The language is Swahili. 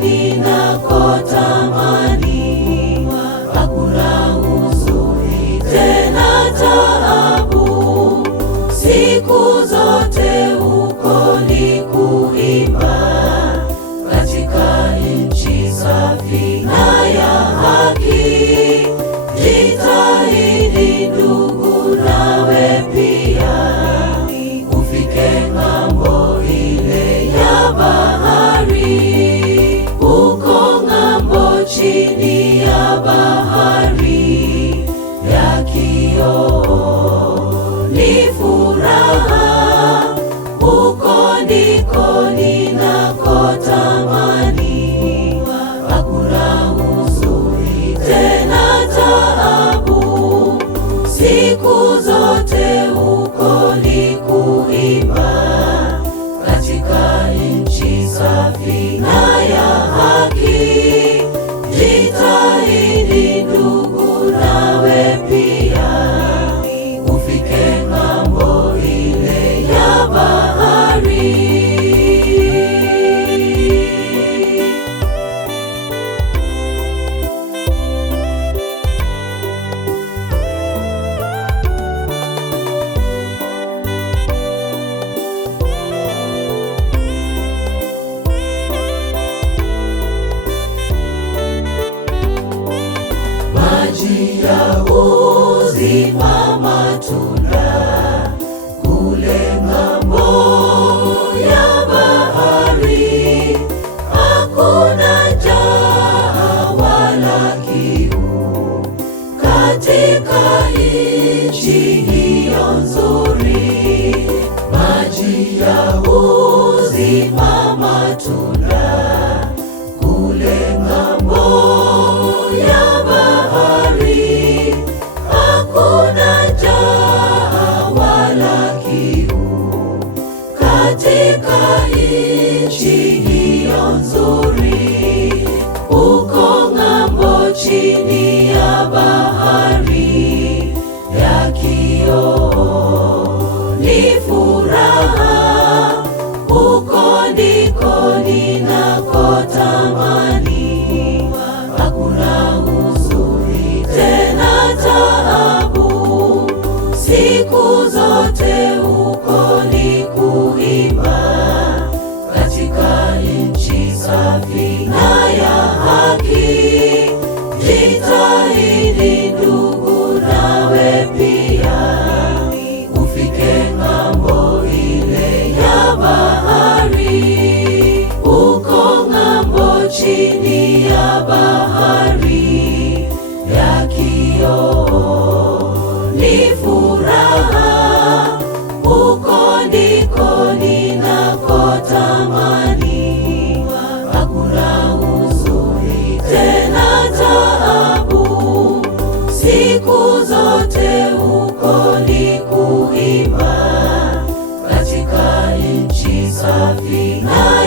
ninakotamani. Hakuna huzuni tena taabu, siku zote huko ni kuimba, katika nchi safi na ya haki. Jitahidi ndugu, nawe pia ufike ng'ambo ile ya bahari. Uko ng'ambo chini ya bahari ya kioo, ni furaha. Uko ndiko ninakotamani. Hakuna huzuni tena taabu, siku zote huko ni kuimba, katika nchi safi na ya haki. Jitahidi ndugu, nawe pia ufike ng'ambo ile ya bahari. Maji ya uzima, matunda kule ng'ambo ya bahari. Hakuna njaa wala kiu katika nchi hiyo nzuri. Maji ya uzima, matunda kule ng'ambo ya bahari. Hakuna njaa wala kiu katika nchi hiyo nzuri. Uko ng'ambo chini ya bahari ya kioo, ni furaha. Uko ndiko ninakotamani. Hakuna huzuni tena taabu, siku zote huko ni kuimba, katika nchi safi na ya haki. Jitahidi ndugu, nawe pia ufike ng'ambo ile ya bahari. Uko ng'ambo chini ya bahari ya kioo, ni furaha. Uko ndiko ninakotamani. Hakuna huzuni tena taabu, siku zote huko ni kuimba, katika nchi safi na